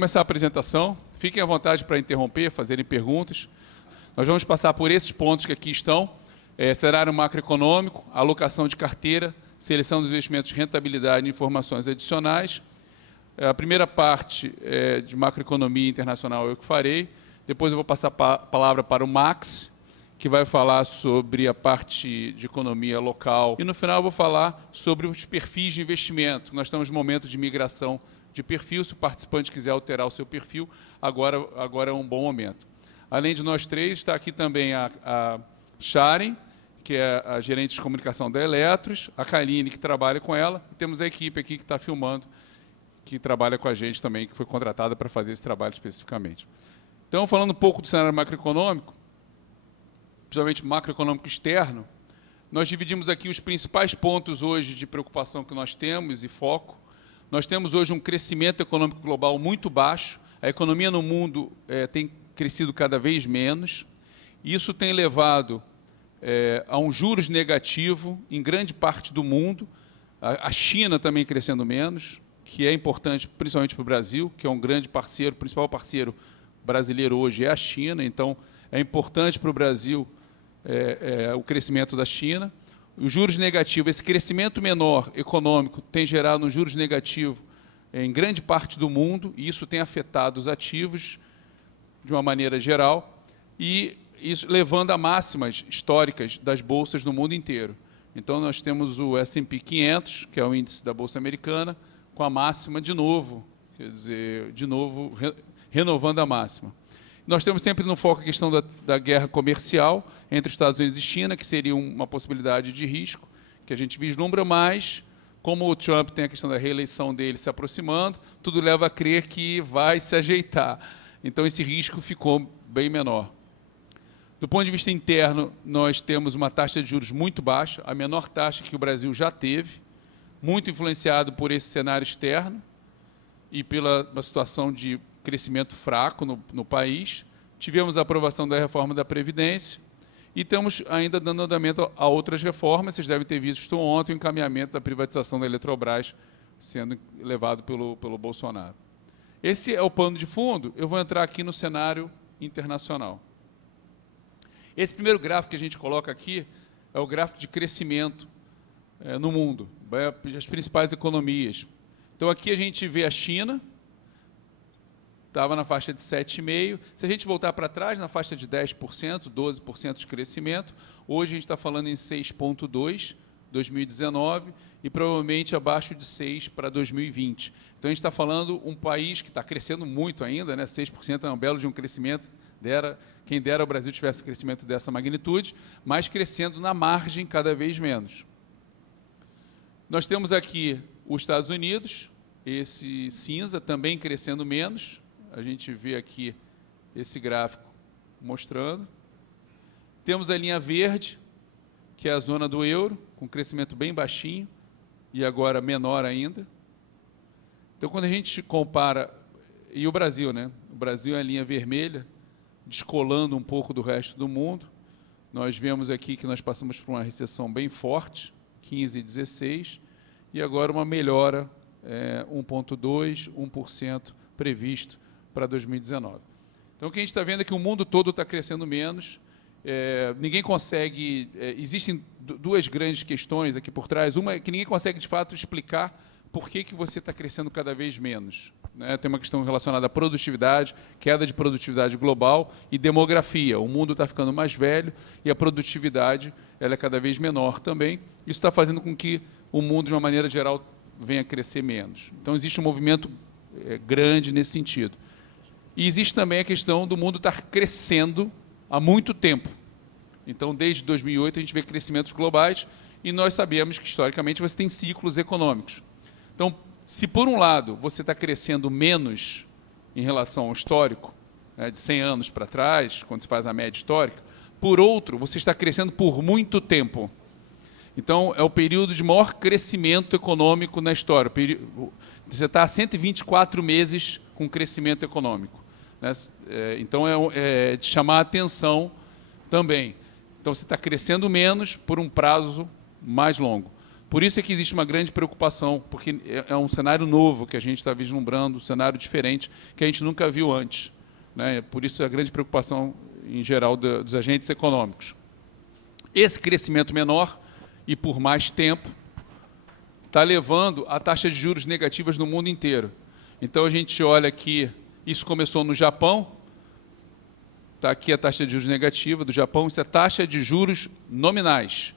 começar a apresentação. Fiquem à vontade para interromper, fazerem perguntas. Nós vamos passar por esses pontos que aqui estão. Cenário macroeconômico, alocação de carteira, seleção dos investimentos, rentabilidade e informações adicionais. A primeira parte de macroeconomia internacional eu que farei. Depois eu vou passar a palavra para o Max, que vai falar sobre a parte de economia local. E no final eu vou falar sobre os perfis de investimento. Nós estamos em momento de migração de perfil. Se o participante quiser alterar o seu perfil, agora é um bom momento. Além de nós três, está aqui também a Sharon, que é a gerente de comunicação da Eletros, a Kaline, que trabalha com ela, e temos a equipe aqui que está filmando, que trabalha com a gente também, que foi contratada para fazer esse trabalho especificamente. Então, falando um pouco do cenário macroeconômico, principalmente macroeconômico externo, nós dividimos aqui os principais pontos hoje de preocupação que nós temos e foco. Nós temos hoje um crescimento econômico global muito baixo, a economia no mundo tem crescido cada vez menos, isso tem levado a um juros negativo em grande parte do mundo, a China também crescendo menos, que é importante principalmente para o Brasil, que é um grande parceiro, o principal parceiro brasileiro hoje é a China, então é importante para o Brasil o crescimento da China. Os juros negativos, esse crescimento menor econômico tem gerado um juros negativo em grande parte do mundo, e isso tem afetado os ativos de uma maneira geral, e isso levando a máximas históricas das bolsas no mundo inteiro. Então, nós temos o S&P 500, que é o índice da Bolsa Americana, com a máxima de novo, quer dizer, de novo, renovando a máxima. Nós temos sempre no foco a questão da guerra comercial entre Estados Unidos e China, que seria uma possibilidade de risco, que a gente vislumbra, mas, como o Trump tem a questão da reeleição dele se aproximando, tudo leva a crer que vai se ajeitar. Então, esse risco ficou bem menor. Do ponto de vista interno, nós temos uma taxa de juros muito baixa, a menor taxa que o Brasil já teve, muito influenciado por esse cenário externo e pela uma situação de crescimento fraco no país. Tivemos a aprovação da reforma da Previdência e estamos ainda dando andamento a outras reformas. Vocês devem ter visto ontem o encaminhamento da privatização da Eletrobras sendo levado pelo Bolsonaro. Esse é o pano de fundo. Eu vou entrar aqui no cenário internacional. Esse primeiro gráfico que a gente coloca aqui é o gráfico de crescimento no mundo, as principais economias. Então, aqui a gente vê a China, estava na faixa de 7,5%. Se a gente voltar para trás, na faixa de 10%, 12% de crescimento, hoje a gente está falando em 6,2%, 2019, e provavelmente abaixo de 6% para 2020. Então, a gente está falando um país que está crescendo muito ainda, né? 6% é um belo de um crescimento, quem dera o Brasil tivesse um crescimento dessa magnitude, mas crescendo na margem cada vez menos. Nós temos aqui os Estados Unidos, esse cinza também crescendo menos, a gente vê aqui esse gráfico mostrando. Temos a linha verde, que é a zona do euro, com crescimento bem baixinho, e agora menor ainda. Então, quando a gente compara, e o Brasil, né? O Brasil é a linha vermelha, descolando um pouco do resto do mundo. Nós vemos aqui que nós passamos por uma recessão bem forte, 15 e 16, e agora uma melhora, 1,2%, 1% previsto para 2019. Então, o que a gente está vendo é que o mundo todo está crescendo menos, ninguém consegue... existem duas grandes questões aqui por trás. Uma é que ninguém consegue, de fato, explicar por que você está crescendo cada vez menos. Né? Tem uma questão relacionada à produtividade, queda de produtividade global e demografia. O mundo está ficando mais velho e a produtividade ela é cada vez menor também. Isso está fazendo com que o mundo, de uma maneira geral, venha a crescer menos. Então, existe um movimento grande nesse sentido. E existe também a questão do mundo estar crescendo há muito tempo. Então, desde 2008, a gente vê crescimentos globais e nós sabemos que, historicamente, você tem ciclos econômicos. Então, se por um lado você está crescendo menos em relação ao histórico, de 100 anos para trás, quando se faz a média histórica, por outro, você está crescendo por muito tempo. Então, é o período de maior crescimento econômico na história. Você está há 124 meses com crescimento econômico. Né? Então, é de chamar a atenção também. Então, você está crescendo menos por um prazo mais longo. Por isso é que existe uma grande preocupação, porque é um cenário novo que a gente está vislumbrando, um cenário diferente, que a gente nunca viu antes, né? Por isso a grande preocupação, em geral, dos agentes econômicos. Esse crescimento menor e por mais tempo está levando a taxa de juros negativas no mundo inteiro. Então, a gente olha aqui, isso começou no Japão, está aqui a taxa de juros negativa do Japão, isso é taxa de juros nominais.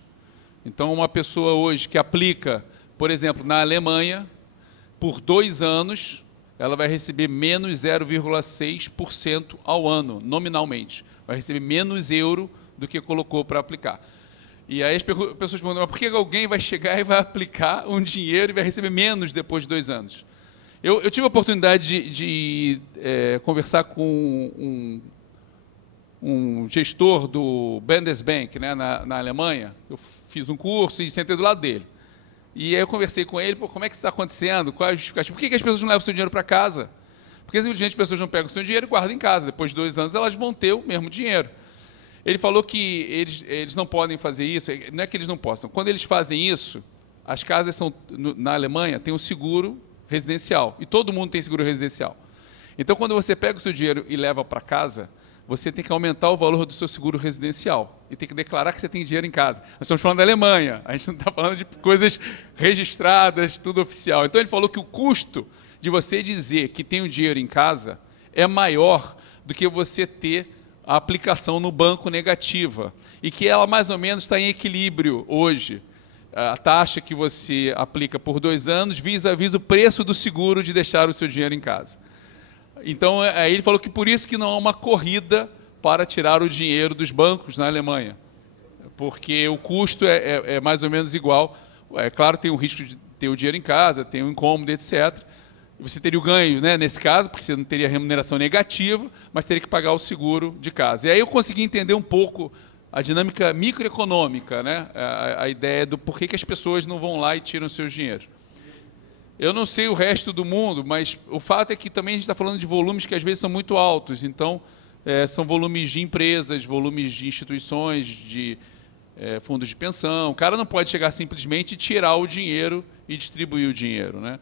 Então, uma pessoa hoje que aplica, por exemplo, na Alemanha, por 2 anos, ela vai receber menos 0,6% ao ano, nominalmente. Vai receber menos euro do que colocou para aplicar. E aí as pessoas perguntam, mas por que alguém vai chegar e vai aplicar um dinheiro e vai receber menos depois de 2 anos? Eu tive a oportunidade de conversar com um gestor do Bundesbank, né, na Alemanha. Eu fiz um curso e sentei do lado dele. E aí eu conversei com ele, como é que isso está acontecendo? Qual é a justificativa? Por que as pessoas não levam o seu dinheiro para casa? Porque simplesmente as pessoas não pegam o seu dinheiro e guardam em casa. Depois de 2 anos, elas vão ter o mesmo dinheiro. Ele falou que eles não podem fazer isso, não é que eles não possam. Quando eles fazem isso, as casas na Alemanha têm um seguro residencial, e todo mundo tem seguro residencial. Então, quando você pega o seu dinheiro e leva para casa, você tem que aumentar o valor do seu seguro residencial e tem que declarar que você tem dinheiro em casa. Nós estamos falando da Alemanha, a gente não está falando de coisas registradas, tudo oficial. Então, ele falou que o custo de você dizer que tem o dinheiro em casa é maior do que você ter a aplicação no banco negativa, e que ela mais ou menos está em equilíbrio hoje. A taxa que você aplica por 2 anos vis-à-vis o preço do seguro de deixar o seu dinheiro em casa. Então, ele falou que por isso que não há uma corrida para tirar o dinheiro dos bancos na Alemanha, porque o custo é mais ou menos igual. É claro, tem o risco de ter o dinheiro em casa, tem o incômodo, etc. Você teria o ganho, né, nesse caso, porque você não teria remuneração negativa, mas teria que pagar o seguro de casa. E aí eu consegui entender um pouco a dinâmica microeconômica, né, a ideia do porquê que as pessoas não vão lá e tiram seus dinheiros. Eu não sei o resto do mundo, mas o fato é que também a gente está falando de volumes que às vezes são muito altos. Então, são volumes de empresas, volumes de instituições, de fundos de pensão. O cara não pode chegar simplesmente e tirar o dinheiro e distribuir o dinheiro, né?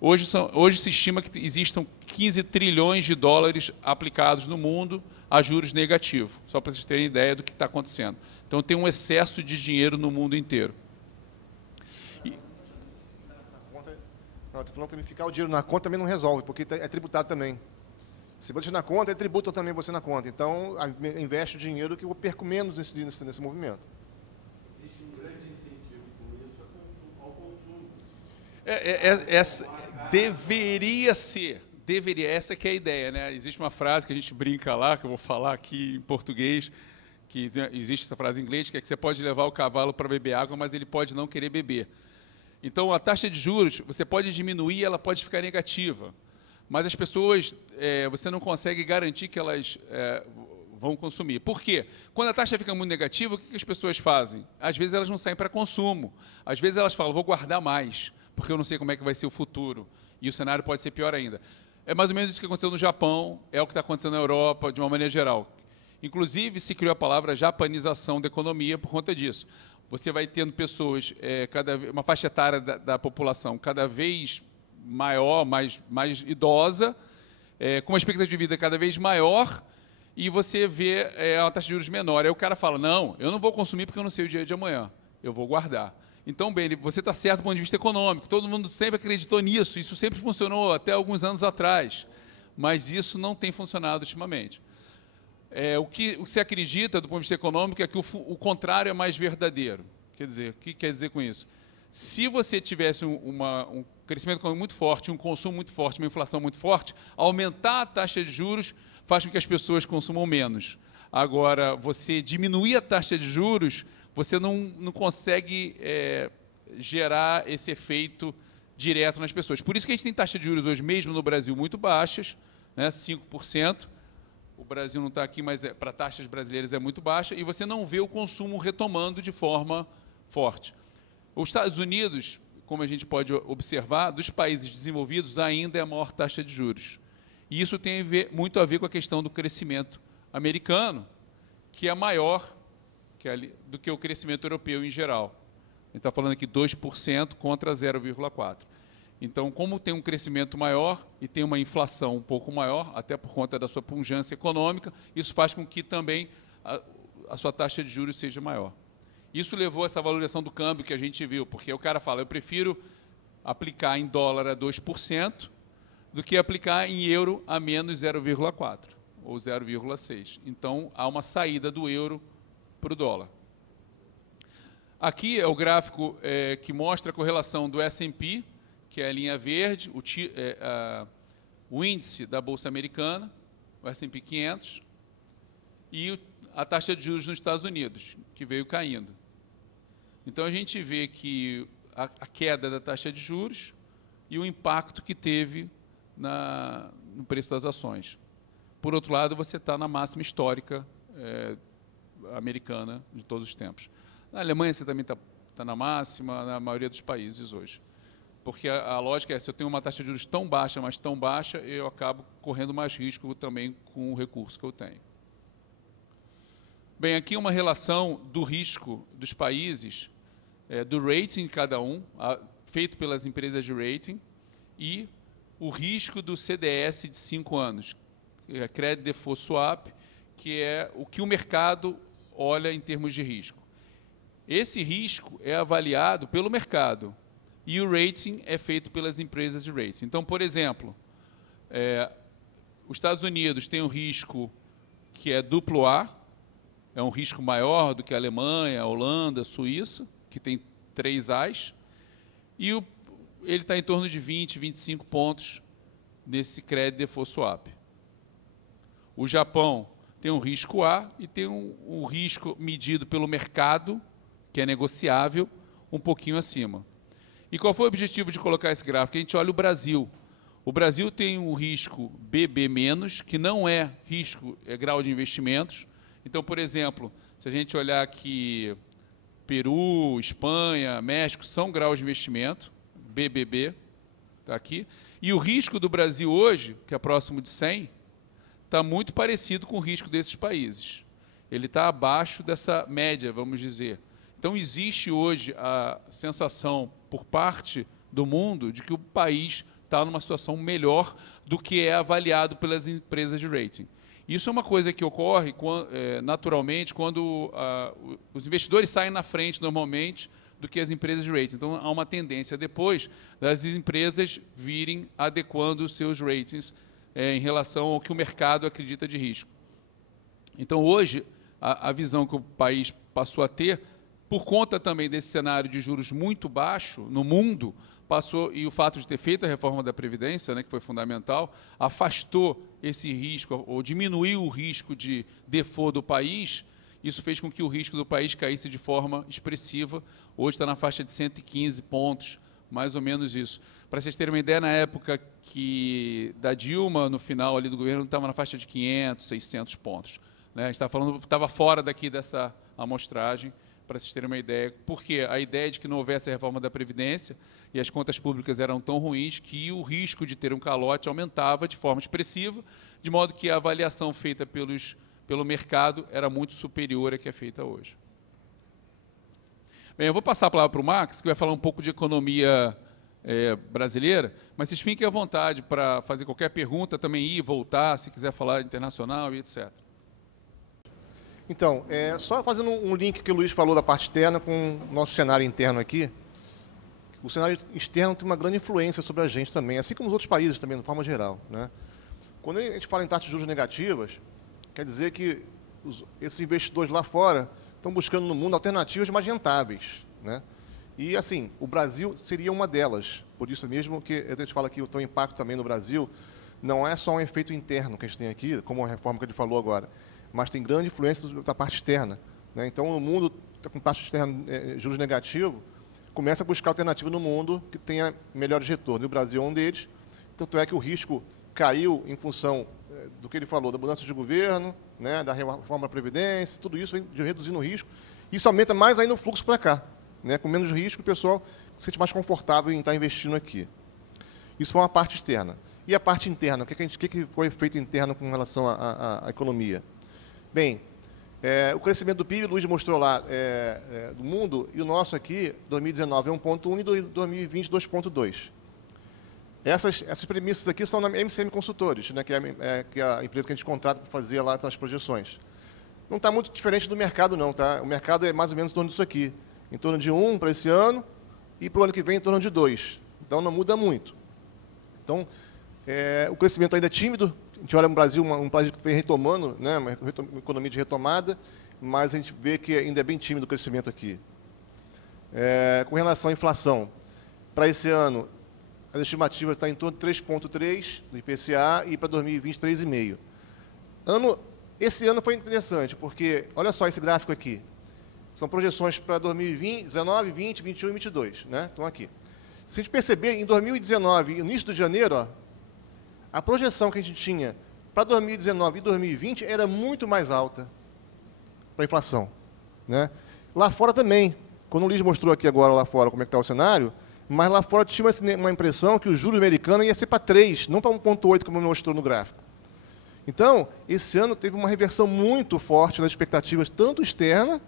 Hoje se estima que existam 15 trilhões de dólares aplicados no mundo a juros negativos, só para vocês terem ideia do que está acontecendo. Então, tem um excesso de dinheiro no mundo inteiro. Não, estou falando que ficar o dinheiro na conta também não resolve, porque é tributado também. Se você deixa na conta, ele tributa também você na conta. Então, investe o dinheiro que eu perco menos nesse movimento. Existe um grande incentivo com isso ao consumo. Deveria ser. Essa que é a ideia, né? Existe uma frase que a gente brinca lá, que eu vou falar aqui em português, que existe essa frase em inglês, que é que você pode levar o cavalo para beber água, mas ele pode não querer beber. Então, a taxa de juros, você pode diminuir, ela pode ficar negativa, mas as pessoas, você não consegue garantir que elas vão consumir. Por quê? Quando a taxa fica muito negativa, o que as pessoas fazem? Às vezes elas não saem para consumo, às vezes elas falam, vou guardar mais, porque eu não sei como é que vai ser o futuro, e o cenário pode ser pior ainda. É mais ou menos isso que aconteceu no Japão, é o que está acontecendo na Europa, de uma maneira geral. Inclusive, se criou a palavra japanização da economia por conta disso. Você vai tendo pessoas, uma faixa etária da população cada vez maior, mais idosa, com uma expectativa de vida cada vez maior, e você vê uma taxa de juros menor. Aí o cara fala, não, eu não vou consumir porque eu não sei o dia de amanhã, eu vou guardar. Então, bem, você está certo do ponto de vista econômico, todo mundo sempre acreditou nisso, isso sempre funcionou até alguns anos atrás, mas isso não tem funcionado ultimamente. O que se acredita do ponto de vista econômico é que o contrário é mais verdadeiro. Quer dizer, o que quer dizer com isso? Se você tivesse um crescimento econômico muito forte, um consumo muito forte, uma inflação muito forte, aumentar a taxa de juros faz com que as pessoas consumam menos. Agora, você diminuir a taxa de juros, você não consegue gerar esse efeito direto nas pessoas. Por isso que a gente tem taxa de juros hoje, mesmo no Brasil, muito baixas, né, 5%. O Brasil não está aqui, mas para taxas brasileiras é muito baixa, e você não vê o consumo retomando de forma forte. Os Estados Unidos, como a gente pode observar, dos países desenvolvidos, ainda é a maior taxa de juros. E isso tem muito a ver com a questão do crescimento americano, que é maior do que o crescimento europeu em geral. gente está falando aqui 2% contra 0,4%. Então, como tem um crescimento maior e tem uma inflação um pouco maior, até por conta da sua pungência econômica, isso faz com que também a sua taxa de juros seja maior. Isso levou a essa valorização do câmbio que a gente viu, porque o cara fala, eu prefiro aplicar em dólar a 2% do que aplicar em euro a menos 0,4% ou 0,6%. Então, há uma saída do euro para o dólar. Aqui é o gráfico que mostra a correlação do S&P, que é a linha verde, o índice da Bolsa Americana, o S&P 500, e a taxa de juros nos Estados Unidos, que veio caindo. Então, a gente vê que a queda da taxa de juros e o impacto que teve no preço das ações. Por outro lado, você está na máxima histórica americana de todos os tempos. Na Alemanha, você também está na máxima, na maioria dos países hoje. Porque a lógica é, se eu tenho uma taxa de juros tão baixa, mas tão baixa, eu acabo correndo mais risco também com o recurso que eu tenho. Bem, aqui uma relação do risco dos países, do rating de cada um, feito pelas empresas de rating, e o risco do CDS de 5 anos, que é Credit Default Swap, que é o que o mercado olha em termos de risco. Esse risco é avaliado pelo mercado e o rating é feito pelas empresas de rating. Então, por exemplo, os Estados Unidos têm um risco que é duplo A, é um risco maior do que a Alemanha, a Holanda, a Suíça, que tem 3 As, e ele está em torno de 20, 25 pontos nesse Credit Default Swap. O Japão tem um risco A e tem um risco medido pelo mercado, que é negociável, um pouquinho acima. E qual foi o objetivo de colocar esse gráfico? A gente olha o Brasil. O Brasil tem um risco BB-, que não é risco, é grau de investimentos. Então, por exemplo, se a gente olhar aqui, Peru, Espanha, México, são graus de investimento, BBB, está aqui. E o risco do Brasil hoje, que é próximo de 100, está muito parecido com o risco desses países. Ele está abaixo dessa média, vamos dizer. Então, existe hoje a sensação, por parte do mundo, de que o país está numa situação melhor do que é avaliado pelas empresas de rating. Isso é uma coisa que ocorre naturalmente quando os investidores saem na frente, normalmente, do que as empresas de rating. Então, há uma tendência depois das empresas virem adequando os seus ratings em relação ao que o mercado acredita de risco. Então, hoje, a visão que o país passou a ter, por conta também desse cenário de juros muito baixo no mundo, e o fato de ter feito a reforma da Previdência, que foi fundamental, afastou esse risco, ou diminuiu o risco de default do país. Isso fez com que o risco do país caísse de forma expressiva. Hoje está na faixa de 115 pontos, mais ou menos isso. Para vocês terem uma ideia, na época da Dilma, no final ali do governo, estava na faixa de 500, 600 pontos. A gente estava fora daqui dessa amostragem, para vocês terem uma ideia, porque a ideia de que não houvesse a reforma da Previdência e as contas públicas eram tão ruins que o risco de ter um calote aumentava de forma expressiva, de modo que a avaliação feita pelo mercado era muito superior à que é feita hoje. Bem, eu vou passar a palavra para o Max, que vai falar um pouco de economia brasileira, mas vocês fiquem à vontade para fazer qualquer pergunta, também ir, voltar, se quiser falar internacional e etc. Então, só fazendo um link que o Luiz falou da parte externa com o nosso cenário interno aqui. O cenário externo tem uma grande influência sobre a gente também, assim como os outros países também, de forma geral. Quando a gente fala em taxas de juros negativas, quer dizer que esses investidores lá fora estão buscando no mundo alternativas mais rentáveis. E, assim, o Brasil seria uma delas. Por isso mesmo que a gente fala que o teu impacto também no Brasil não é só um efeito interno que a gente tem aqui, como a reforma que ele falou agora, mas tem grande influência da parte externa. Então, o mundo com taxa externa, juros negativos, começa a buscar alternativa no mundo que tenha melhores retornos. E o Brasil é um deles. Tanto é que o risco caiu em função do que ele falou, da mudança de governo, da reforma da Previdência, tudo isso vem reduzindo o risco. Isso aumenta mais ainda o fluxo para cá. Com menos risco, o pessoal se sente mais confortável em estar investindo aqui. Isso foi uma parte externa. E a parte interna? O que foi o efeito interno com relação à economia? Bem, O crescimento do PIB, o Luiz mostrou lá, do mundo, e o nosso aqui, 2019 é 1,1 e 2020 2,2. Essas premissas aqui são da MCM Consultores, né, que é a empresa que a gente contrata para fazer lá essas projeções. Não está muito diferente do mercado, não. Tá? O mercado é mais ou menos em torno disso aqui. Em torno de 1 para esse ano e para o ano que vem em torno de 2. Então, não muda muito. Então, o crescimento ainda é tímido. A gente olha no Brasil, um país que vem retomando, né, uma economia de retomada, mas a gente vê que ainda é bem tímido o crescimento aqui. Com relação à inflação, para esse ano, as estimativas estão em torno de 3,3% do IPCA e para 2020, 3,5%. Esse ano foi interessante, porque, olha só esse gráfico aqui. São projeções para 2019, 20, 21 e 22, né? Estão aqui. Se a gente perceber, em 2019, início de janeiro, ó, a projeção que a gente tinha para 2019 e 2020 era muito mais alta para a inflação, né? Lá fora também. Quando o Luiz mostrou aqui agora, lá fora, como é que está o cenário, mas lá fora tinha uma impressão que o juros americano ia ser para 3, não para 1,8, como mostrou no gráfico. Então, esse ano teve uma reversão muito forte nas expectativas, tanto externa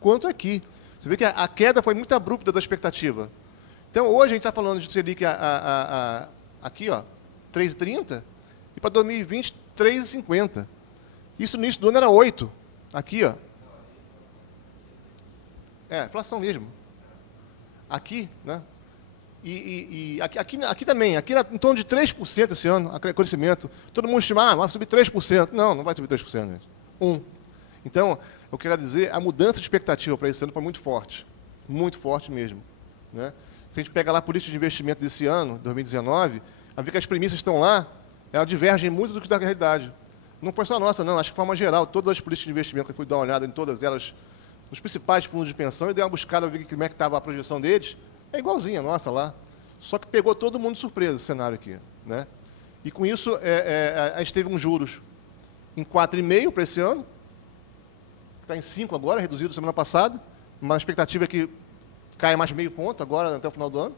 quanto aqui. Você vê que a queda foi muito abrupta da expectativa. Então, hoje a gente está falando de Selic aqui, ó, 3,30, e para 2020, 3,50. Isso no início do ano era 8. Aqui, ó. Inflação mesmo. Aqui, né? Aqui também, aqui em torno de 3% esse ano, o crescimento. Todo mundo estima, vai subir 3%. Não, não vai subir 3%, gente. 1%. Então, eu quero dizer, a mudança de expectativa para esse ano foi muito forte mesmo. Né? Se a gente pega lá a política de investimento desse ano, 2019, a ver que as premissas estão lá, elas divergem muito do que da realidade. Não foi só a nossa, não. Acho que de forma geral, todas as políticas de investimento, que eu fui dar uma olhada em todas elas, nos principais fundos de pensão, e dei uma buscada, ver como é que estava a projeção deles, é igualzinha a nossa lá. Só que pegou todo mundo de surpresa esse cenário aqui. Né? E com isso, a gente teve uns juros em 4,5% para esse ano, que está em 5% agora, reduzido semana passada, uma expectativa é que caia mais meio ponto agora, até o final do ano.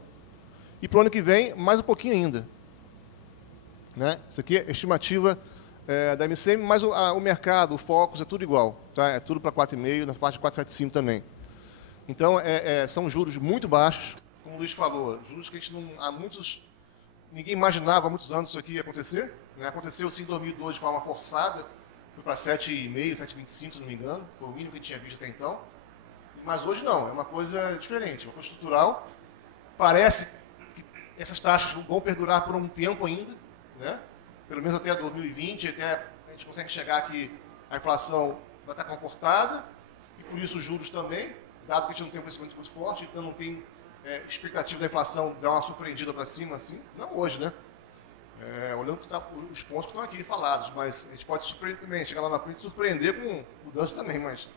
E para o ano que vem, mais um pouquinho ainda. Né? Isso aqui é estimativa da MCM, mas o mercado, o Focus, é tudo igual. Tá? É tudo para 4,5%, na parte de 4,75% também. Então, são juros muito baixos, como o Luiz falou, juros que a gente ninguém imaginava há muitos anos isso aqui ia acontecer. Né? Aconteceu, sim, em 2002 de forma forçada, foi para 7,5%, 7,25%, se não me engano, foi o mínimo que a gente tinha visto até então. Mas hoje não, é uma coisa diferente, uma coisa estrutural. Parece que essas taxas vão perdurar por um tempo ainda, né? Pelo menos até 2020, até a gente consegue chegar que a inflação vai estar comportada, e por isso os juros também, dado que a gente não tem um crescimento muito forte, então não tem expectativa da inflação dar uma surpreendida para cima, assim, não hoje, né? Olhando os pontos que estão aqui falados, mas a gente pode surpreender também, chegar lá na frente e surpreender com mudança também, mas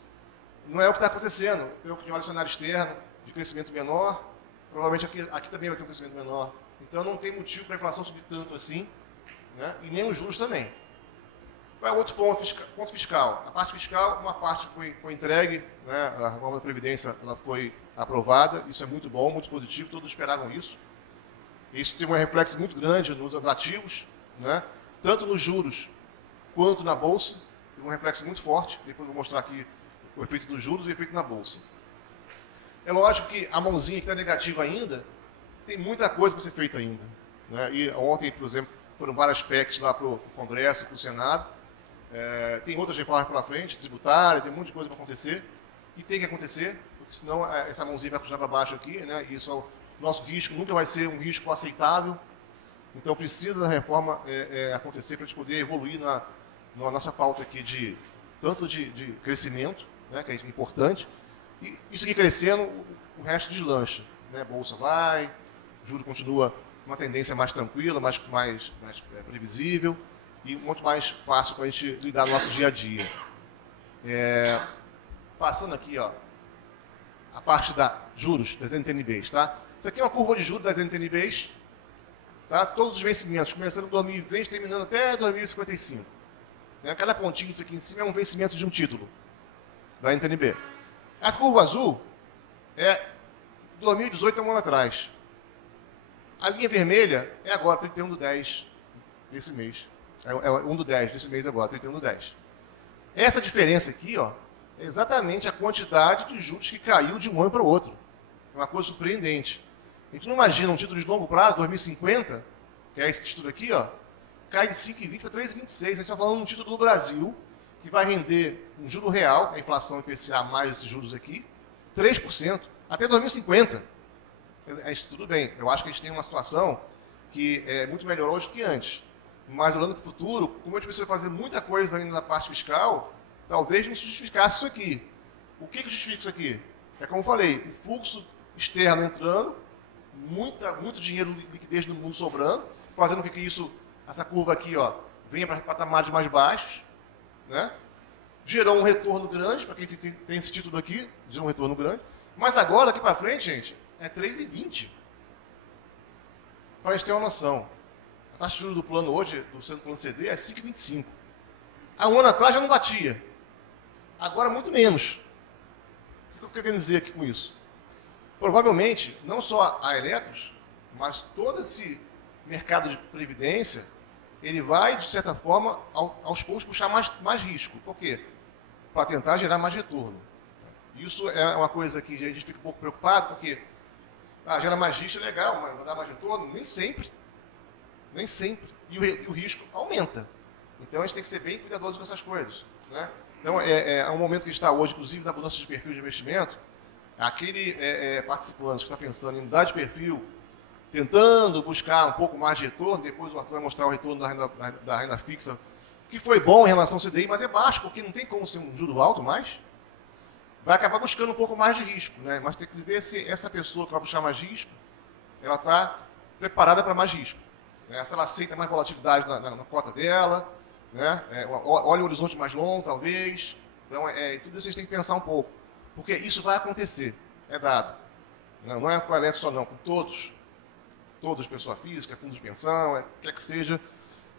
não é o que está acontecendo. Eu que olho o cenário externo, de crescimento menor, provavelmente aqui também vai ter um crescimento menor. Então não tem motivo para a inflação subir tanto assim, né? E nem os juros também. Qual é outro ponto fiscal? A parte fiscal, uma parte foi entregue, né? A reforma da Previdência ela foi aprovada, isso é muito bom, muito positivo, todos esperavam isso. Isso tem um reflexo muito grande nos ativos, né? Tanto nos juros quanto na Bolsa, tem um reflexo muito forte, depois eu vou mostrar aqui o efeito dos juros e o efeito na Bolsa. É lógico que a mãozinha que está negativa ainda, tem muita coisa para ser feita ainda. Né? E ontem, por exemplo, foram várias PECs lá para o Congresso, para o Senado. Tem outras reformas pela frente, tributária, tem um monte de coisa para acontecer. E tem que acontecer, porque senão essa mãozinha vai continuar para baixo aqui, né? E isso, nosso risco nunca vai ser um risco aceitável. Então precisa da reforma acontecer para a gente poder evoluir na nossa pauta aqui tanto de crescimento, né, que é importante, e isso aqui crescendo, o resto deslancha. Né? Bolsa vai, juro continua uma tendência mais tranquila, mais previsível e muito mais fácil para a gente lidar no nosso dia a dia. Passando aqui, ó, a parte da juros das NTNBs. Tá? Isso aqui é uma curva de juros das NTNBs, tá? Todos os vencimentos, começando em 2020 terminando até 2055. Cada pontinho disso aqui em cima é um vencimento de um título da NTNB. A curva azul é 2018, um ano atrás. A linha vermelha é agora, 31/10 desse mês. É 1/10 desse mês agora, 31/10. Essa diferença aqui, ó, é exatamente a quantidade de juros que caiu de um ano para o outro. É uma coisa surpreendente. A gente não imagina um título de longo prazo, 2050, que é esse título aqui, ó, cai de 5,20 para 3,26. A gente está falando de um título do Brasil que vai render um juro real, a inflação IPCA mais esses juros aqui, 3%, até 2050. Tudo bem, eu acho que a gente tem uma situação que é muito melhor hoje que antes. Mas olhando para o futuro, como a gente precisa fazer muita coisa ainda na parte fiscal, talvez não se justificasse isso aqui. O que justifica isso aqui? É como eu falei, o fluxo externo entrando, muito dinheiro, liquidez no mundo sobrando, fazendo com que isso, essa curva aqui, ó, venha para patamares mais baixos, né? Gerou um retorno grande, para quem tem esse título aqui, gerou um retorno grande. Mas agora, aqui para frente, gente, é 3,20. Para a gente ter uma noção. A taxa de juros do plano hoje, do centro do plano CD, é 5,25. Há um ano atrás já não batia. Agora muito menos. O que eu estou querendo dizer aqui com isso? Provavelmente, não só a Eletros, mas todo esse mercado de previdência, ele vai, de certa forma, aos poucos, puxar mais risco. Por quê? Para tentar gerar mais retorno. Isso é uma coisa que a gente fica um pouco preocupado, porque gera mais risco, é legal, mas vai dar mais retorno? Nem sempre. Nem sempre. E o risco aumenta. Então, a gente tem que ser bem cuidadoso com essas coisas, né? Então, é um momento que está hoje, inclusive, da mudança de perfil de investimento, aquele participante que está pensando em mudar de perfil, tentando buscar um pouco mais de retorno, depois o Arthur vai mostrar o retorno da renda fixa, que foi bom em relação ao CDI, mas é baixo, porque não tem como ser um juro alto mais, vai acabar buscando um pouco mais de risco, né? Mas tem que ver se essa pessoa que vai buscar mais risco, ela está preparada para mais risco, né? Se ela aceita mais volatilidade na cota dela, né? Olha o horizonte mais longo, talvez. Então, tudo isso a gente tem que pensar um pouco, porque isso vai acontecer, é dado. Não é com a Eletros só não, com todos, pessoa física, fundos de pensão, quer que seja,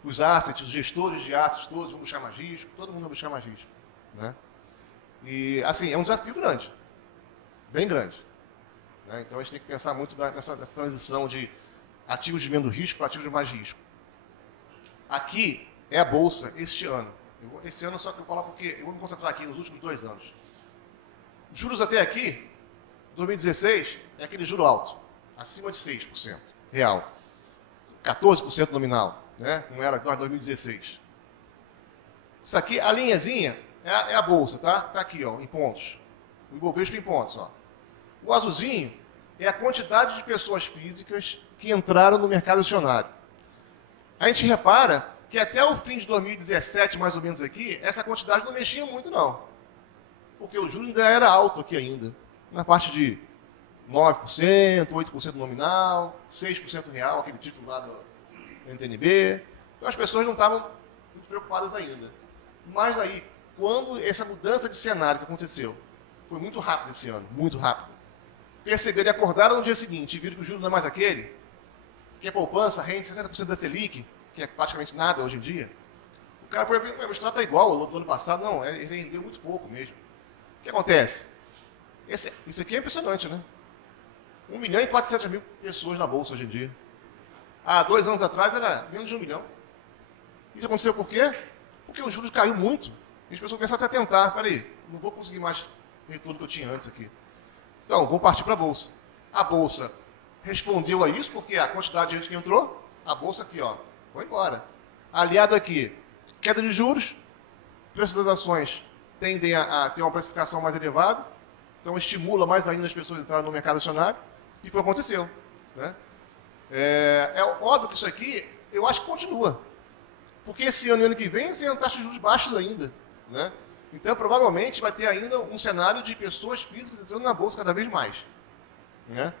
os assets, os gestores de assets, todos vão buscar mais risco, todo mundo vai buscar mais risco, né? E, assim, é um desafio grande, bem grande, né? Então, a gente tem que pensar muito nessa transição de ativos de menos risco para ativos de mais risco. Aqui é a Bolsa, este ano. Esse ano só que eu vou falar porque eu vou me concentrar aqui nos últimos 2 anos. Juros até aqui, 2016, é aquele juro alto, acima de 6% real, 14% nominal, né? Não era igual a 2016. Isso aqui, a linhazinha, é a Bolsa, tá? Tá aqui, ó, em pontos. O Ibovespa em pontos, ó. O azulzinho é a quantidade de pessoas físicas que entraram no mercado acionário. A gente repara que até o fim de 2017, mais ou menos aqui, essa quantidade não mexia muito, não. Porque o juro ainda era alto aqui ainda. Na parte de 9%, 8% nominal, 6% real, aquele título lá do NTNB. Então as pessoas não estavam muito preocupadas ainda. Mas aí, quando essa mudança de cenário que aconteceu, foi muito rápido esse ano, muito rápido. Perceberam e acordaram no dia seguinte e viram que o juro não é mais aquele, que a poupança rende 70% da Selic, que é praticamente nada hoje em dia. O cara foi ver, o extrato está igual do ano passado. Não, ele rendeu muito pouco mesmo. O que acontece? Isso aqui é impressionante, né? 1.400.000 pessoas na Bolsa hoje em dia. Há 2 anos atrás era menos de 1 milhão. Isso aconteceu por quê? Porque o juros caiu muito. E as pessoas começaram a se atentar. Peraí, não vou conseguir mais retorno que eu tinha antes aqui. Então, vou partir para a Bolsa. A Bolsa respondeu a isso, porque a quantidade de gente que entrou, a Bolsa aqui, ó, foi embora. Aliado aqui, queda de juros, preços das ações tendem a ter uma precificação mais elevada, então estimula mais ainda as pessoas a entrarem no mercado acionário, e foi o que aconteceu, né? É óbvio que isso aqui, eu acho que continua, porque esse ano e ano que vem, sem taxas de juros baixas ainda, né? Então, provavelmente, vai ter ainda um cenário de pessoas físicas entrando na Bolsa cada vez mais, né?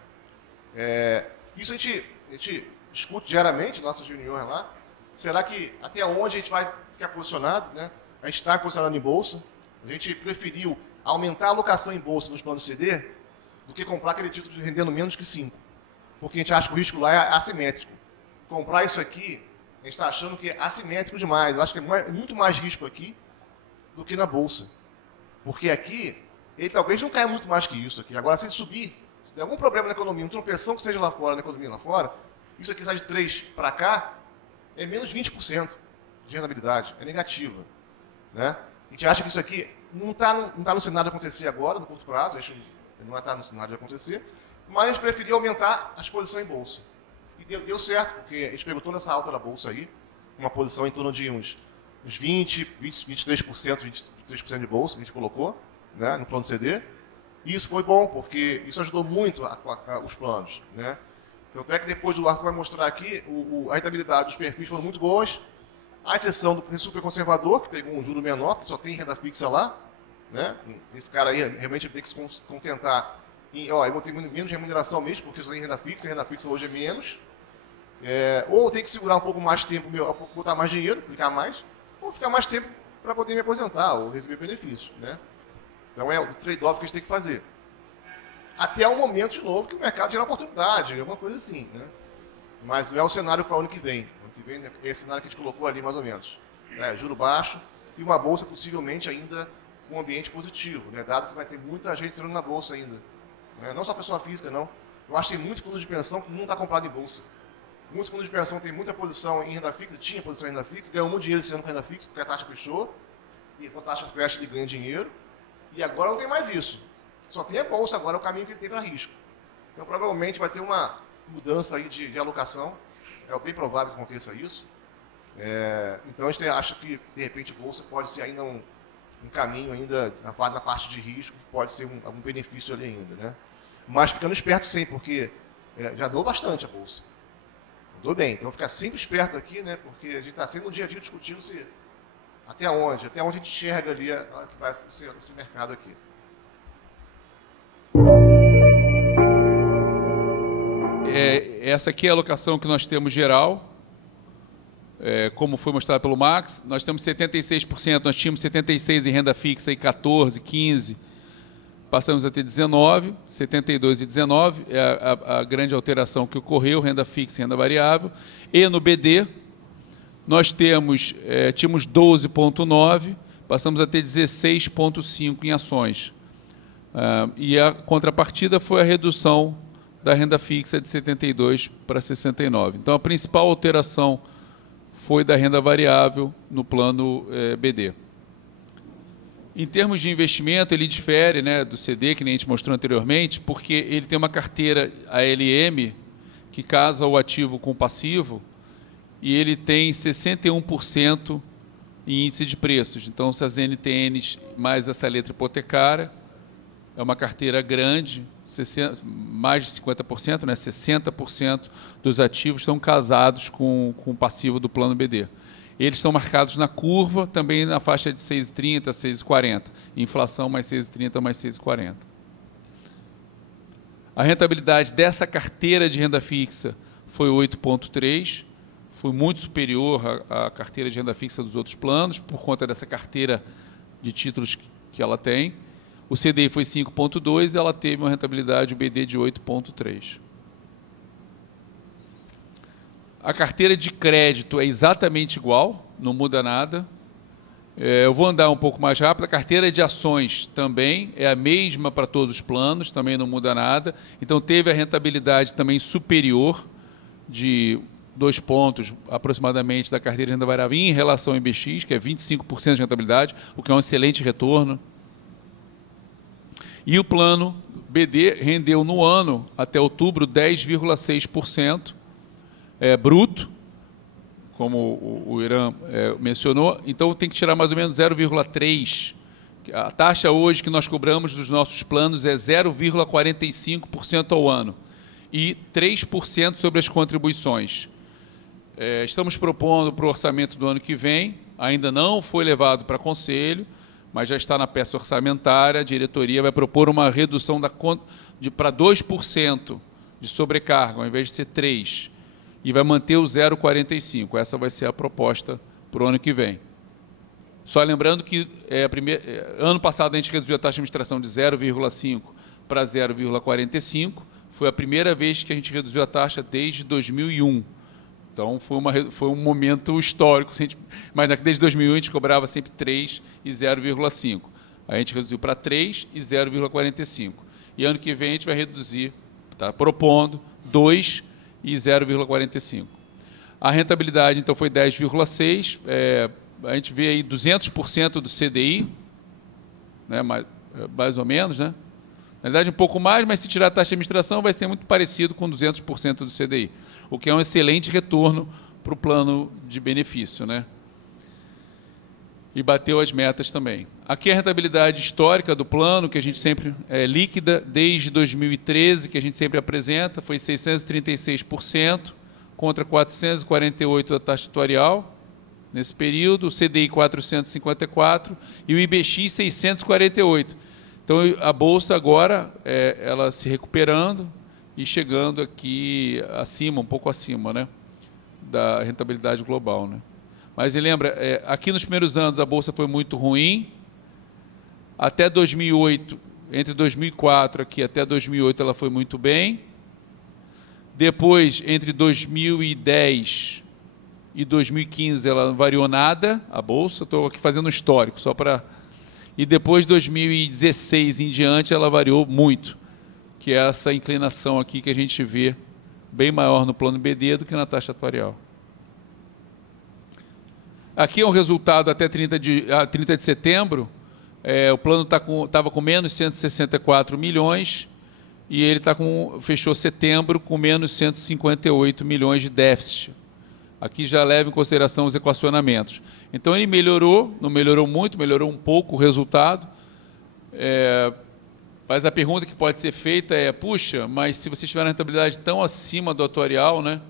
Isso a gente discute diariamente, nossas reuniões lá. Será que até onde a gente vai ficar posicionado, né? A gente está posicionado em Bolsa. A gente preferiu aumentar a alocação em Bolsa nos planos CD do que comprar aquele título de rendendo menos que 5. Porque a gente acha que o risco lá é assimétrico. Comprar isso aqui, a gente está achando que é assimétrico demais. Eu acho que é muito mais risco aqui do que na Bolsa. Porque aqui, ele talvez não caia muito mais que isso aqui. Agora, se ele subir, se der algum problema na economia, uma tropeção que seja lá fora, na economia lá fora, isso aqui sai de 3 para cá, é menos 20% de rentabilidade. É negativa, né? A gente acha que isso aqui não está no cenário de acontecer agora, no curto prazo, ele não vai estar no cenário de acontecer, mas a gente preferia aumentar a exposição em bolsa. E deu certo, porque a gente pegou toda essa alta da bolsa aí, uma posição em torno de uns 23% de bolsa que a gente colocou, né, no plano CD. E isso foi bom, porque isso ajudou muito os planos, né? Tanto é que depois do Arthur vai mostrar aqui, a rentabilidade dos perfis foram muito boas, a exceção do super conservador, que pegou um juro menor, que só tem renda fixa lá, né? Esse cara aí realmente tem que se contentar em, eu vou ter menos remuneração mesmo, porque só tem renda fixa, e renda fixa hoje é menos. Ou tem que segurar um pouco mais de tempo, botar mais dinheiro, aplicar mais, ou ficar mais tempo para poder me aposentar, ou receber benefícios, né? Então é o trade-off que a gente tem que fazer. Até o momento, de novo, que o mercado gera oportunidade, alguma coisa assim, né? Mas não é o cenário para o ano que vem. O ano que vem é esse cenário que a gente colocou ali, mais ou menos. Juro baixo e uma bolsa possivelmente ainda com um ambiente positivo, né? Dado que vai ter muita gente entrando na bolsa ainda. Não só pessoa física, não. Eu acho que tem muito fundo de pensão que não está comprado em bolsa. Muitos fundos de pensão têm muita posição em renda fixa, tinha posição em renda fixa, ganhou muito dinheiro esse ano com renda fixa, porque a taxa fechou, e com a taxa fecha ele ganha dinheiro, e agora não tem mais isso. Só tem a bolsa agora, é o caminho que ele tem para risco. Então, provavelmente, vai ter uma mudança aí de alocação, é bem provável que aconteça isso. Então, a gente acha que, de repente, a bolsa pode ser ainda um caminho, ainda na parte de risco, pode ser algum benefício ali ainda, né? Mas ficando esperto sempre, porque já dou bastante a bolsa. Dou bem, então ficar sempre esperto aqui, né? Porque a gente está sempre no dia a dia discutindo até onde a gente enxerga ali que vai ser esse mercado aqui. Essa aqui é a alocação que nós temos geral, como foi mostrado pelo Max. Nós temos 76%, nós tínhamos 76% em renda fixa, e 14%, 15%, passamos a ter 19%, 72% e 19%, é a grande alteração que ocorreu, renda fixa e renda variável. E no BD, nós tínhamos 12,9%, passamos a ter 16,5% em ações. E a contrapartida foi a redução da renda fixa de 72% para 69%. Então, a principal alteração foi da renda variável no plano BD. Em termos de investimento, ele difere, né, do CD, que nem a gente mostrou anteriormente, porque ele tem uma carteira ALM, que casa o ativo com o passivo, e ele tem 61% em índice de preços. Então, se as NTNs mais essa letra hipotecária, é uma carteira grande, mais de 50%, né, 60% dos ativos estão casados com o passivo do plano BD. Eles estão marcados na curva, também na faixa de 6,30, 6,40. Inflação mais 6,30, mais 6,40. A rentabilidade dessa carteira de renda fixa foi 8,3%, foi muito superior à carteira de renda fixa dos outros planos, por conta dessa carteira de títulos que ela tem. O CDI foi 5,2% e ela teve uma rentabilidade, o BD, de 8,3%. A carteira de crédito é exatamente igual, não muda nada. Eu vou andar um pouco mais rápido. A carteira de ações também é a mesma para todos os planos, também não muda nada. Então, teve a rentabilidade também superior de 2 pontos, aproximadamente, da carteira de renda variável em relação ao IBX, que é 25% de rentabilidade, o que é um excelente retorno. E o plano BD rendeu no ano, até outubro, 10,6%. Bruto, como o Irã mencionou, então tem que tirar mais ou menos 0,3%. A taxa hoje que nós cobramos dos nossos planos é 0,45% ao ano e 3% sobre as contribuições. Estamos propondo para o orçamento do ano que vem, ainda não foi levado para conselho, mas já está na peça orçamentária, a diretoria vai propor uma redução para 2% de sobrecarga, ao invés de ser 3%. E vai manter o 0,45%. Essa vai ser a proposta para o ano que vem. Só lembrando que ano passado a gente reduziu a taxa de administração de 0,5% para 0,45%. Foi a primeira vez que a gente reduziu a taxa desde 2001. Então, foi um momento histórico. Mas desde 2001 a gente cobrava sempre 3% e 0,5%. A gente reduziu para 3% e 0,45%. E ano que vem a gente vai reduzir, está propondo, 2% e 0,45%. A rentabilidade, então, foi 10,6%. A gente vê aí 200% do CDI, né? Mais ou menos, né? Na verdade, um pouco mais, mas se tirar a taxa de administração, vai ser muito parecido com 200% do CDI, o que é um excelente retorno para o plano de benefício, né? E bateu as metas também. Aqui é a rentabilidade histórica do plano, que a gente sempre é líquida, desde 2013, que a gente sempre apresenta, foi 636%, contra 448% da taxa atuarial, nesse período, o CDI 454% e o IBX 648%. Então, a Bolsa agora, ela se recuperando e chegando aqui acima, um pouco acima, né, da rentabilidade global, né? Mas lembra, aqui nos primeiros anos a Bolsa foi muito ruim, até 2008, entre 2004 aqui até 2008 ela foi muito bem, depois entre 2010 e 2015 ela não variou nada, a Bolsa, estou aqui fazendo um histórico, só para... E depois de 2016 em diante ela variou muito, que é essa inclinação aqui que a gente vê bem maior no plano BD do que na taxa atuarial. Aqui é o resultado até 30 de setembro, o plano estava com menos 164 milhões e ele fechou setembro com menos 158 milhões de déficit. Aqui já leva em consideração os equacionamentos. Então ele melhorou, não melhorou muito, melhorou um pouco o resultado, mas a pergunta que pode ser feita é, puxa, mas se você tiver uma rentabilidade tão acima do atuarial, né,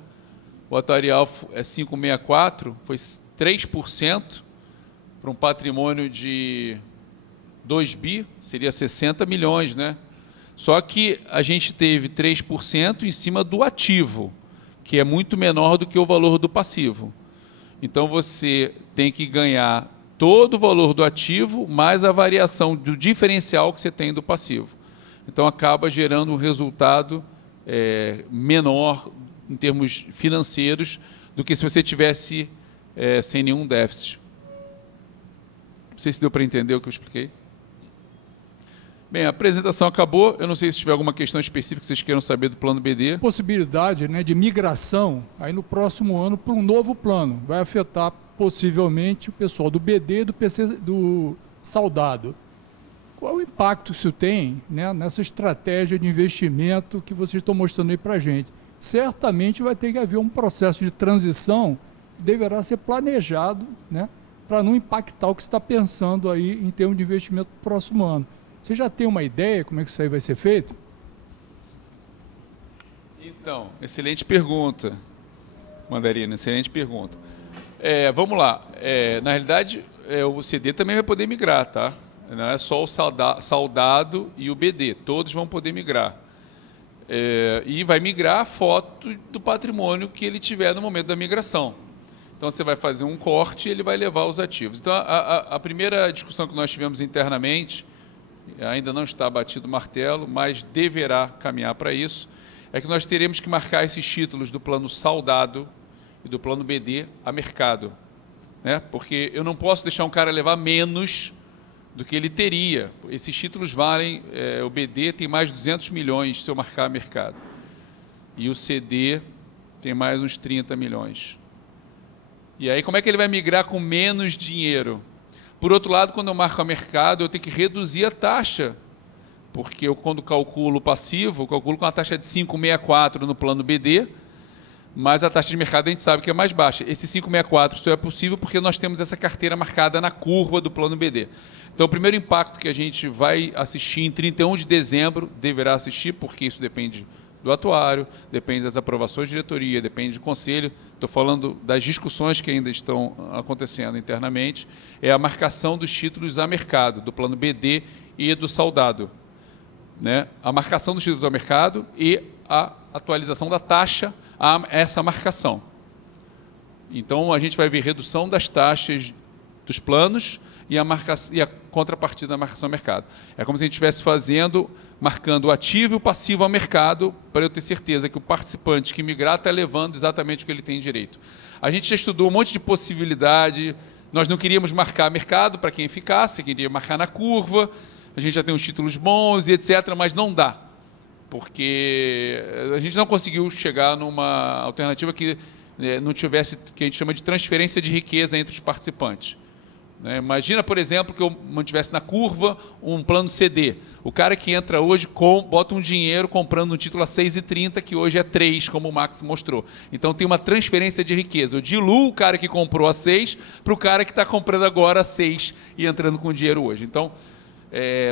o atuarial é 5,64, foi 3%, para um patrimônio de 2 bi, seria 60 milhões, né? Só que a gente teve 3% em cima do ativo, que é muito menor do que o valor do passivo. Então, você tem que ganhar todo o valor do ativo, mais a variação do diferencial que você tem do passivo. Então, acaba gerando um resultado menor em termos financeiros do que se você tivesse sem nenhum déficit. Não sei se deu para entender o que eu expliquei. Bem, a apresentação acabou. Eu não sei se tiver alguma questão específica que vocês queiram saber do plano BD. Possibilidade, né, de migração aí no próximo ano para um novo plano. Vai afetar possivelmente o pessoal do BD e do PC do Saudado. Qual o impacto isso tem, né, nessa estratégia de investimento que vocês estão mostrando aí para a gente? Certamente vai ter que haver um processo de transição que deverá ser planejado, né, para não impactar o que você está pensando aí em termos de investimento para o próximo ano. Você já tem uma ideia como é que isso aí vai ser feito? Então, excelente pergunta, Mandarina, excelente pergunta. Vamos lá, na realidade, o CD também vai poder migrar, tá? Não é só o Saudado e o BD, todos vão poder migrar. E vai migrar a foto do patrimônio que ele tiver no momento da migração. Então, você vai fazer um corte e ele vai levar os ativos. Então, a primeira discussão que nós tivemos internamente, ainda não está batido o martelo, mas deverá caminhar para isso, é que nós teremos que marcar esses títulos do plano Saudado e do plano BD a mercado, né? Porque eu não posso deixar um cara levar menos do que ele teria. Esses títulos valem, o BD tem mais de 200 milhões se eu marcar a mercado, e o CD tem mais uns 30 milhões. E aí como é que ele vai migrar com menos dinheiro? Por outro lado, quando eu marco a mercado, eu tenho que reduzir a taxa, porque eu, quando calculo o passivo, eu calculo com uma taxa de 5,64 no plano BD, mas a taxa de mercado a gente sabe que é mais baixa. Esse 5,64 só é possível porque nós temos essa carteira marcada na curva do plano BD. Então, o primeiro impacto que a gente vai assistir em 31 de dezembro, deverá assistir, porque isso depende do atuário, depende das aprovações de diretoria, depende do conselho. Estou falando das discussões que ainda estão acontecendo internamente, é a marcação dos títulos a mercado, do plano BD e do Saudado, né? A marcação dos títulos a mercado e a atualização da taxa a essa marcação. Então, a gente vai ver redução das taxas dos planos e a contrapartida da marcação a mercado. É como se a gente estivesse marcando o ativo e o passivo a mercado, para eu ter certeza que o participante que migrar está levando exatamente o que ele tem direito. A gente já estudou um monte de possibilidade, nós não queríamos marcar mercado para quem ficasse, queria marcar na curva, a gente já tem uns títulos bons e etc., mas não dá, porque a gente não conseguiu chegar numa alternativa que não tivesse, que a gente chama de transferência de riqueza entre os participantes. né? Imagina, por exemplo, que eu mantivesse na curva um plano CD. O cara que entra hoje bota um dinheiro comprando um título a 6,30, que hoje é 3, como o Max mostrou. Então tem uma transferência de riqueza. Eu diluo o cara que comprou a 6 para o cara que está comprando agora a 6 e entrando com dinheiro hoje. Então,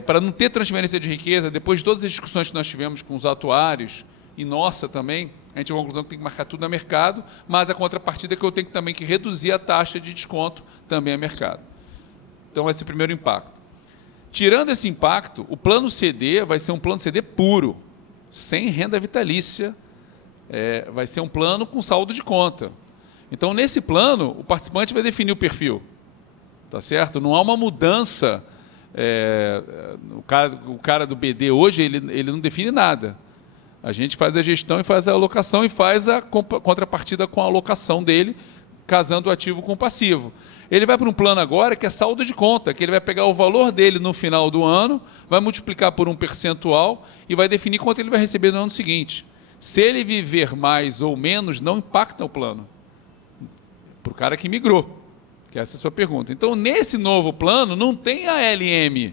para não ter transferência de riqueza, depois de todas as discussões que nós tivemos com os atuários, e nossa também, a gente chegou à conclusão que tem que marcar tudo no mercado, mas a contrapartida é que eu tenho também que reduzir a taxa de desconto também a mercado. Então, esse é o primeiro impacto. Tirando esse impacto, o plano CD vai ser um plano CD puro, sem renda vitalícia, vai ser um plano com saldo de conta. Então, nesse plano, o participante vai definir o perfil, tá certo? Não há uma mudança. O cara do BD hoje, ele não define nada. A gente faz a gestão e faz a alocação e faz a contrapartida com a alocação dele, casando o ativo com o passivo. Ele vai para um plano agora que é saldo de conta, que ele vai pegar o valor dele no final do ano, vai multiplicar por um percentual e vai definir quanto ele vai receber no ano seguinte. Se ele viver mais ou menos, não impacta o plano. Para o cara que migrou, que essa é a sua pergunta. Então, nesse novo plano, não tem ALM,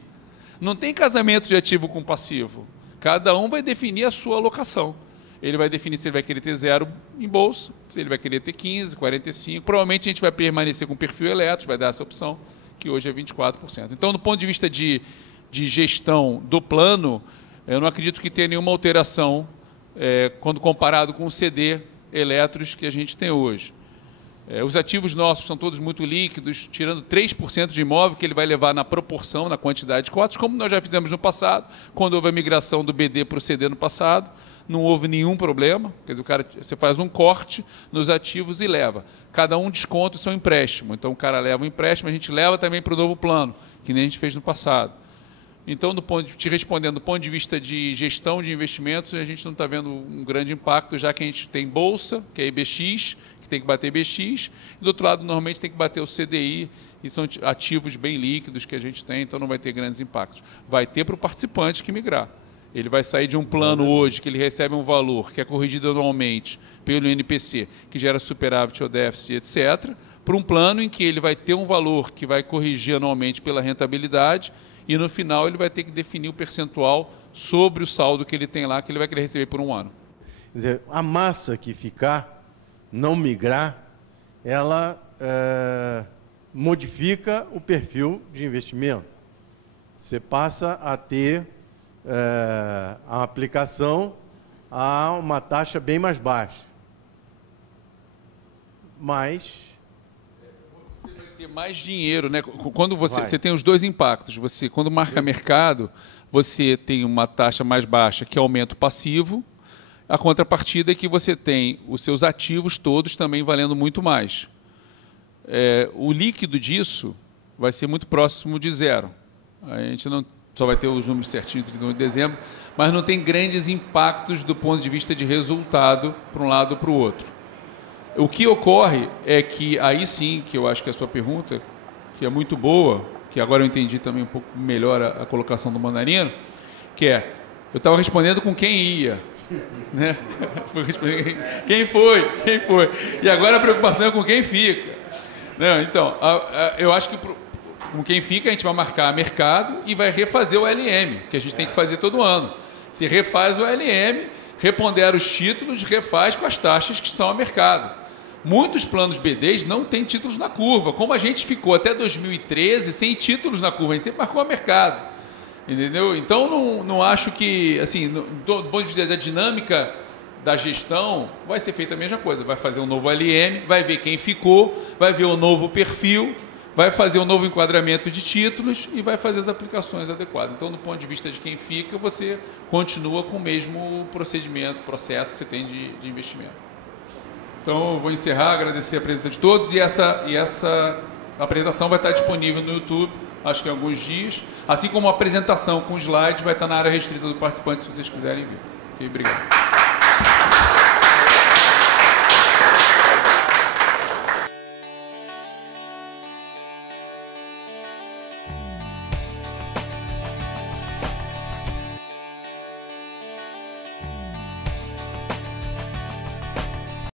não tem casamento de ativo com passivo. Cada um vai definir a sua alocação. Ele vai definir se ele vai querer ter 0 em bolsa, se ele vai querer ter 15, 45. Provavelmente a gente vai permanecer com o perfil elétrico, vai dar essa opção, que hoje é 24%. Então, do ponto de vista de gestão do plano, eu não acredito que tenha nenhuma alteração quando comparado com o CD elétricos que a gente tem hoje. Os ativos nossos são todos muito líquidos, tirando 3% de imóvel que ele vai levar na proporção, na quantidade de cotas, como nós já fizemos no passado, quando houve a migração do BD para o CD no passado, não houve nenhum problema. Quer dizer, você faz um corte nos ativos e leva. Cada um desconta o seu empréstimo. Então, o cara leva o empréstimo, a gente leva também para o novo plano, que nem a gente fez no passado. Então, te respondendo, do ponto de vista de gestão de investimentos, a gente não está vendo um grande impacto, já que a gente tem bolsa, que é IBX, que tem que bater IBX, e do outro lado, normalmente, tem que bater o CDI, e são ativos bem líquidos que a gente tem, então não vai ter grandes impactos. Vai ter para o participante que migrar. Ele vai sair de um plano hoje que ele recebe um valor que é corrigido anualmente pelo INPC, que gera superávit ou déficit, etc., para um plano em que ele vai ter um valor que vai corrigir anualmente pela rentabilidade e, no final, ele vai ter que definir o percentual sobre o saldo que ele tem lá, que ele vai querer receber por um ano. Quer dizer, a massa que ficar, não migrar, ela modifica o perfil de investimento. Você passa a ter a aplicação a uma taxa bem mais baixa. Mas você vai ter mais dinheiro, né? Quando você tem os dois impactos. Quando marca mercado, você tem uma taxa mais baixa que aumenta o passivo. A contrapartida é que você tem os seus ativos todos também valendo muito mais. O líquido disso vai ser muito próximo de 0. A gente não só vai ter os números certinhos de 31 de dezembro, mas não tem grandes impactos do ponto de vista de resultado para um lado ou para o outro. O que ocorre é que, aí sim, que eu acho que é a sua pergunta, que é muito boa, que agora eu entendi também um pouco melhor a colocação do Mandarino, que é, eu estava respondendo com quem ia, né? Quem foi? E agora a preocupação é com quem fica. Não, então, eu acho que com quem fica a gente vai marcar mercado e vai refazer o LM, que a gente tem que fazer todo ano. Se refaz o LM, repondera os títulos, refaz com as taxas que estão ao mercado. Muitos planos BDs não têm títulos na curva, como a gente ficou até 2013 sem títulos na curva, a gente sempre marcou a mercado. Entendeu? Então, não acho que, assim, do ponto de vista da dinâmica da gestão, vai ser feita a mesma coisa. Vai fazer um novo LM, vai ver quem ficou, vai ver o novo perfil, vai fazer um novo enquadramento de títulos e vai fazer as aplicações adequadas. Então, do ponto de vista de quem fica, você continua com o mesmo procedimento, processo que você tem de investimento. Então, eu vou encerrar, agradecer a presença de todos e essa apresentação vai estar disponível no YouTube, acho que em alguns dias, assim como a apresentação com slides vai estar na área restrita do participante, se vocês quiserem ver. Ok, obrigado.